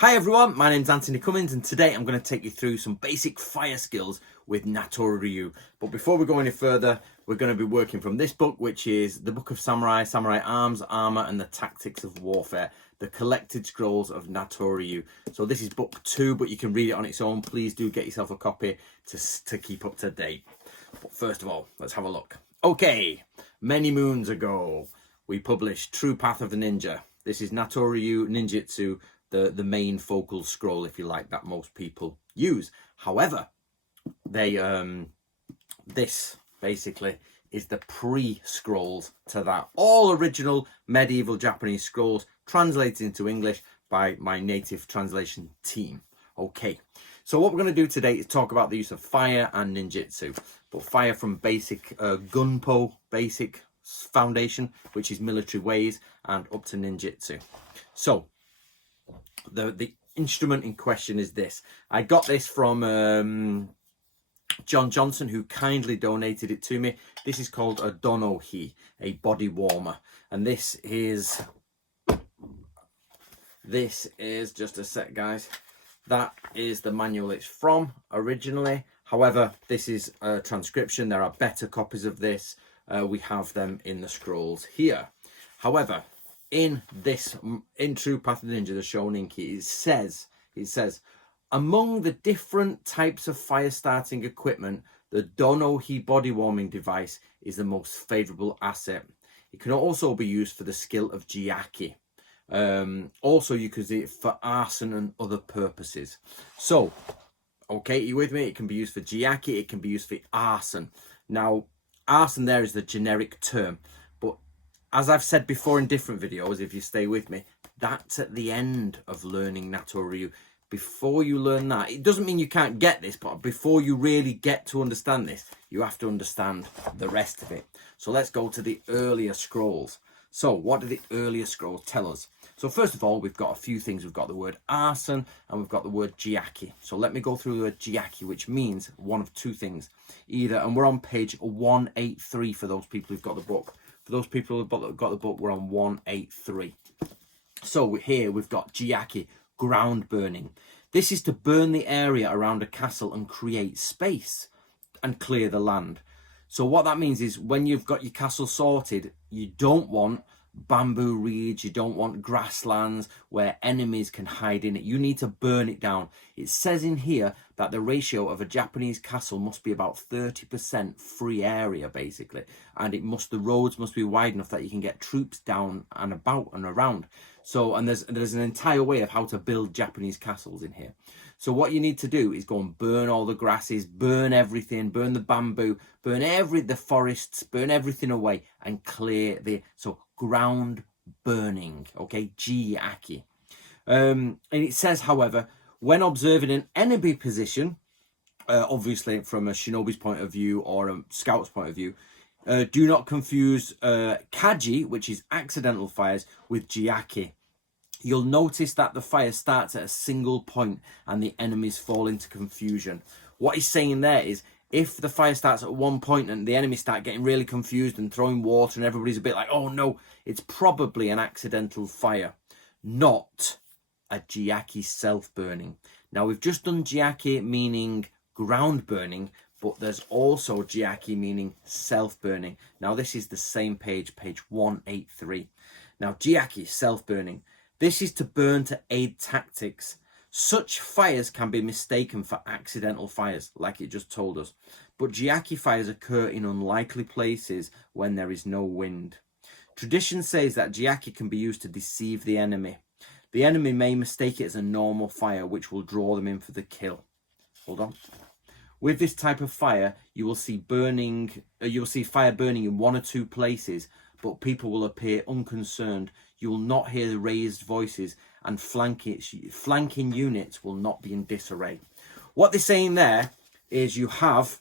Hi everyone, my name's Anthony Cummins and today I'm going to take you through some basic fire skills with Natori. But before we go any further, we're going to be working from this book, which is the Book of Samurai, Samurai Arms, Armor and the Tactics of Warfare, the Collected Scrolls of Natori. So this is book 2, but you can read it on its own. Please do get yourself a copy to keep up to date. But first of all, let's have a look. Okay, many moons ago, we published True Path of the Ninja. This is Natori Ninjutsu, the main focal scroll, if you like, that most people use. However, they this basically is the pre-scrolls to that. All original medieval Japanese scrolls translated into English by my native translation team. Okay, so what we're going to do today is talk about the use of fire and ninjutsu, but fire from basic gunpo, basic foundation, which is military ways, and up to ninjutsu. So the instrument in question is this. I got this from John Johnson, who kindly donated it to me. This is called a donohi, a body warmer, and this is just a sec, guys. That is the manual it's from originally. However, this is a transcription. There are better copies of this. We have them in the scrolls here. However, in True Path of the Ninja, the Shoninki, it says, among the different types of fire starting equipment, the donohi body warming device is the most favorable asset. It can also be used for the skill of jiaki. Also, you could use it for arson and other purposes. So, okay, you with me? It can be used for jiaki. It can be used for arson. Now, arson there is the generic term, but as I've said before in different videos, if you stay with me, that's at the end of learning Natori. Before you learn that, it doesn't mean you can't get this, but before you really get to understand this, you have to understand the rest of it. So let's go to the earlier scrolls. So what do the earlier scrolls tell us? So first of all, we've got a few things. We've got the word arson and we've got the word jiaki. So let me go through the word jiaki, which means one of two things. Either, and we're on page 183 for those people who've got the book. For those people who've got the book, we're on 183. So here we've got jiaki, ground burning. This is to burn the area around a castle and create space and clear the land. So what that means is when you've got your castle sorted, you don't want bamboo reeds, you don't want grasslands where enemies can hide in it. You need to burn it down. It says in here that the ratio of a Japanese castle must be about 30% free area, basically, and the roads must be wide enough that you can get troops down and about and around. So, and there's an entire way of how to build Japanese castles in here. So what you need to do is go and burn all the grasses, burn everything, burn the bamboo, burn the forests, burn everything away and clear so ground burning, okay, jiaki. And it says, however, when observing an enemy position, obviously from a shinobi's point of view or a scout's point of view, do not confuse kaji, which is accidental fires, with jiaki. You'll notice that the fire starts at a single point and the enemies fall into confusion. What he's saying there is, if the fire starts at one point and the enemies start getting really confused and throwing water and everybody's a bit like, oh no, it's probably an accidental fire, not a jiaki self-burning. Now, we've just done jiaki meaning ground burning, but there's also jiaki meaning self-burning. Now, this is the same page 183. Now, jiaki, self-burning. This is to burn to aid tactics. Such fires can be mistaken for accidental fires, like it just told us. But jiaki fires occur in unlikely places when there is no wind. Tradition says that jiaki can be used to deceive the enemy. The enemy may mistake it as a normal fire, which will draw them in for the kill. Hold on. With this type of fire, you will see fire burning in one or two places, but people will appear unconcerned. You will not hear the raised voices, and flanking units will not be in disarray. What they're saying there is you have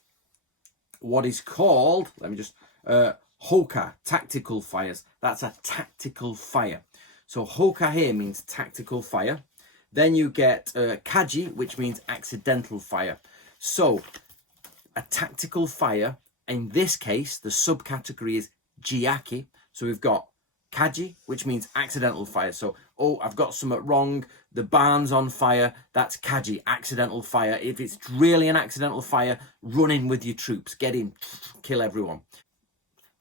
what is called, let me just, hoka, tactical fires. That's a tactical fire. So hoka here means tactical fire. Then you get kaji, which means accidental fire. So a tactical fire, in this case, the subcategory is jiaki. So we've got Kaji, which means accidental fire. So, oh, I've got something wrong. The barn's on fire. That's Kaji, accidental fire. If it's really an accidental fire, run in with your troops. Get in, kill everyone.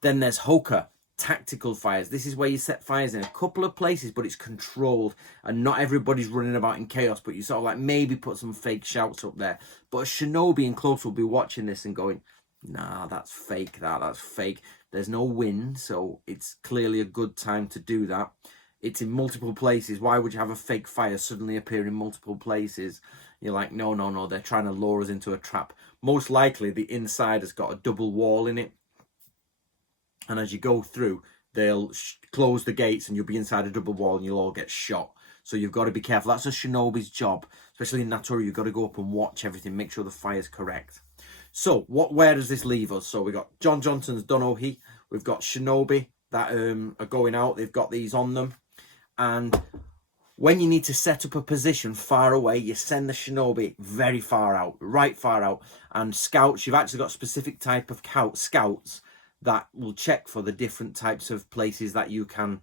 Then there's Hoka, tactical fires. This is where you set fires in a couple of places, but it's controlled. And not everybody's running about in chaos, but you sort of like maybe put some fake shouts up there. But a shinobi in close will be watching this and going, nah, that's fake, that's fake. There's no wind, so it's clearly a good time to do that. It's in multiple places. Why would you have a fake fire suddenly appear in multiple places? You're like, no, they're trying to lure us into a trap. Most likely the inside has got a double wall in it. And as you go through, they'll close the gates and you'll be inside a double wall and you'll all get shot. So you've got to be careful. That's a shinobi's job. Especially in Natori, you've got to go up and watch everything, make sure the fire's correct. So where does this leave us? So we've got John Johnson's Donohi. We've got shinobi that are going out. They've got these on them. And when you need to set up a position far away, you send the shinobi very far out, right far out. And scouts, you've actually got a specific type of scouts that will check for the different types of places that you can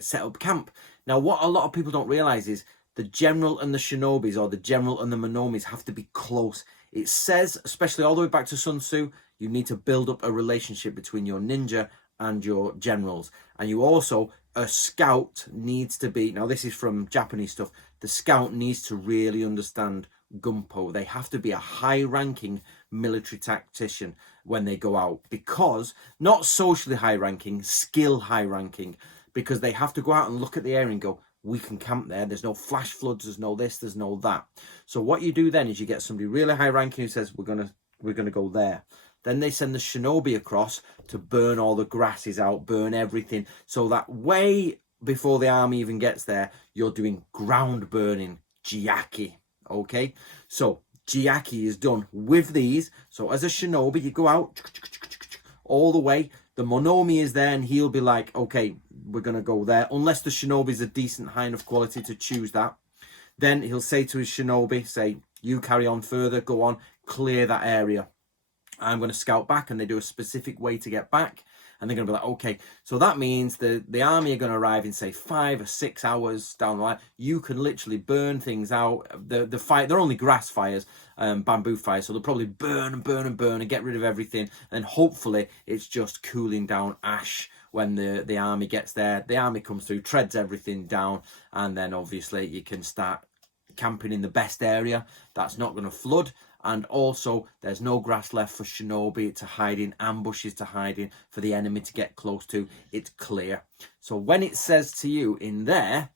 set up camp. Now, what a lot of people don't realize is the general and the shinobis, or the general and the monomis, have to be close. It says, especially all the way back to Sun Tzu, you need to build up a relationship between your ninja and your generals. And you also, a scout needs to be, now this is from Japanese stuff, the scout needs to really understand Gunpo. They have to be a high-ranking military tactician when they go out, because not socially high-ranking, skill high-ranking, because they have to go out and look at the area and go, we can camp there. There's no flash floods. There's no this. There's no that. So what you do then is you get somebody really high-ranking who says, we're gonna go there. Then they send the shinobi across to burn all the grasses out, burn everything, so that way before the army even gets there, you're doing ground burning, jiaki. Okay, so jiaki is done with these. So as a shinobi, you go out all the way. The monomi is there and he'll be like, okay, we're going to go there. Unless the shinobi is a decent, high enough quality to choose that. Then he'll say to his shinobi, say, you carry on further, go on, clear that area. I'm going to scout back, and they do a specific way to get back. And they're going to be like, okay, so that means the army are going to arrive in, say, 5 or 6 hours down the line. You can literally burn things out. The fire, they're only grass fires, bamboo fires, so they'll probably burn and get rid of everything. And hopefully it's just cooling down ash when the army gets there. The army comes through, treads everything down, and then obviously you can start camping in the best area that's not going to flood. And also, there's no grass left for shinobi to hide in, ambushes to hide in, for the enemy to get close to. It's clear. So when it says to you in there,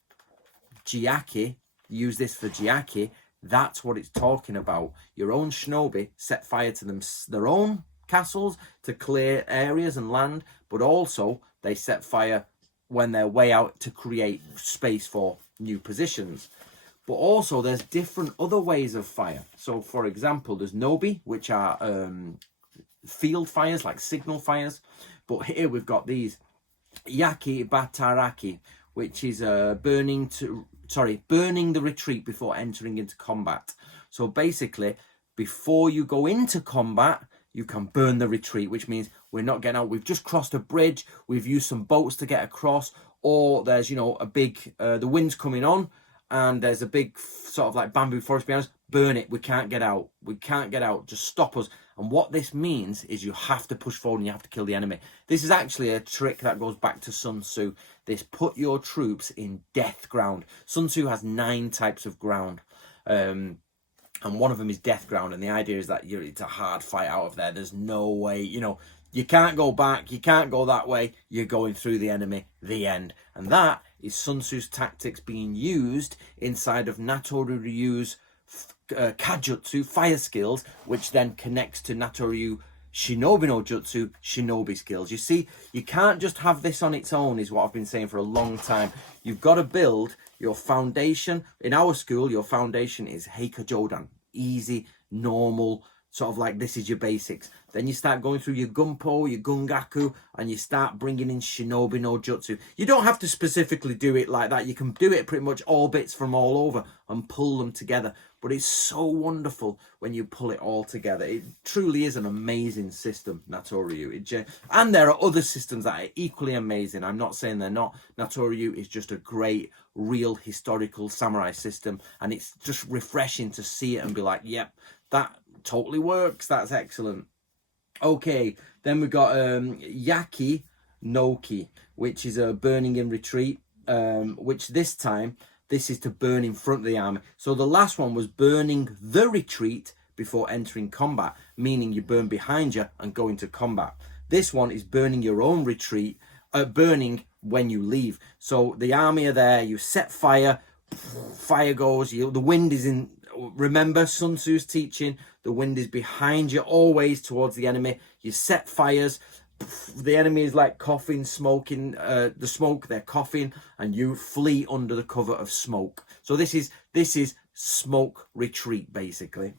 jiaki, use this for jiaki, that's what it's talking about. Your own shinobi set fire to their own castles to clear areas and land, but also they set fire when they're way out to create space for new positions. But also there's different other ways of fire. So for example, there's nobi, which are field fires, like signal fires. But here we've got these yaki bataraki, which is burning the retreat before entering into combat. So basically, before you go into combat, you can burn the retreat, which means we're not getting out. We've just crossed a bridge. We've used some boats to get across, or there's, a big, the wind's coming on, and there's a big sort of like bamboo forest behind us. Burn it. We can't get out. We can't get out. Just stop us. And what this means is you have to push forward and you have to kill the enemy. This is actually a trick that goes back to Sun Tzu. This put your troops in death ground. Sun Tzu has 9 types of ground. And one of them is death ground. And the idea is that it's a hard fight out of there. There's no way, you can't go back. You can't go that way. You're going through the enemy. The end. And that is Sun Tzu's tactics being used inside of Natori Ryu's Kajutsu, fire skills, which then connects to Natori Shinobi no Jutsu, shinobi skills. You see, you can't just have this on its own, is what I've been saying for a long time. You've got to build your foundation. In our school, your foundation is Heika Jodan. Easy, normal, sort of like this is your basics. Then you start going through your Gunpo, your Gungaku, and you start bringing in Shinobi no Jutsu. You don't have to specifically do it like that. You can do it pretty much all bits from all over and pull them together. But it's so wonderful when you pull it all together. It truly is an amazing system, Natori. And there are other systems that are equally amazing. I'm not saying they're not. Natori is just a great, real, historical samurai system. And it's just refreshing to see it and be like, yep, that totally works. That's excellent. Okay, then we've got Yaki Noki, which is a burning in retreat, which this time, this is to burn in front of the army. So the last one was burning the retreat before entering combat, meaning you burn behind you and go into combat. This one is burning your own retreat, burning when you leave. So the army are there, you set fire, fire goes, the wind is in. Remember Sun Tzu's teaching, the wind is behind you, always towards the enemy. You set fires, the enemy is like coughing, smoking, the smoke, they're coughing, and you flee under the cover of smoke. So this is smoke retreat, basically.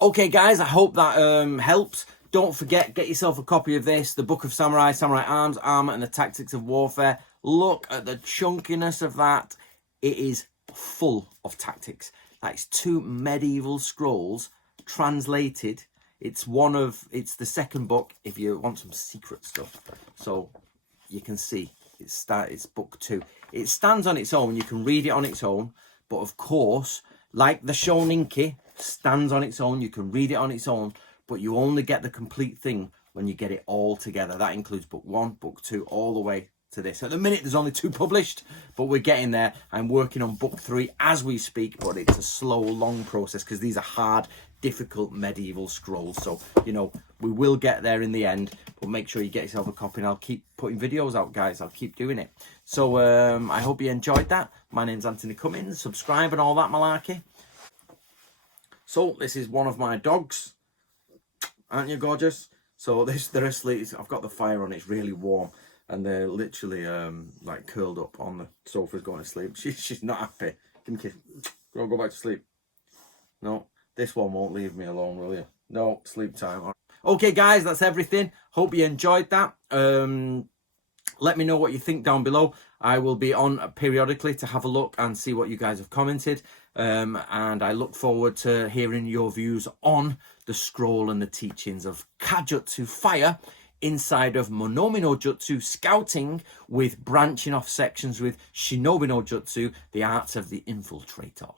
Okay, guys, I hope that helps. Don't forget, get yourself a copy of this, The Book of Samurai, Samurai Arms, Armor, and the Tactics of Warfare. Look at the chunkiness of that. It is full of tactics. That's 2 medieval scrolls translated. It's the second book if you want some secret stuff. So you can see it's book 2. It stands on its own. You can read it on its own. But of course, like the Shoninki stands on its own, you can read it on its own. But you only get the complete thing when you get it all together. That includes book 1, book 2, all the way to this. At the minute, there's only 2 published, but we're getting there. I'm working on book 3 as we speak, but it's a slow, long process because these are hard, difficult medieval scrolls. So, you know, we will get there in the end, but make sure you get yourself a copy, and I'll keep putting videos out, guys. I'll keep doing it. So I hope you enjoyed that. My name's Anthony Cummins. Subscribe and all that malarkey. So this is one of my dogs. Aren't you gorgeous? So they're asleep. I've got the fire on. It's really warm. And they're literally like curled up on the sofas going to sleep. She's not happy. Give me a kiss. Go back to sleep. No, this one won't leave me alone, will you? No, sleep time. Okay, guys, that's everything. Hope you enjoyed that. Let me know what you think down below. I will be on periodically to have a look and see what you guys have commented. And I look forward to hearing your views on the scroll and the teachings of Kajutsu Fire inside of Monomi no Jutsu Scouting, with branching off sections with Shinobi no Jutsu, the arts of the infiltrator.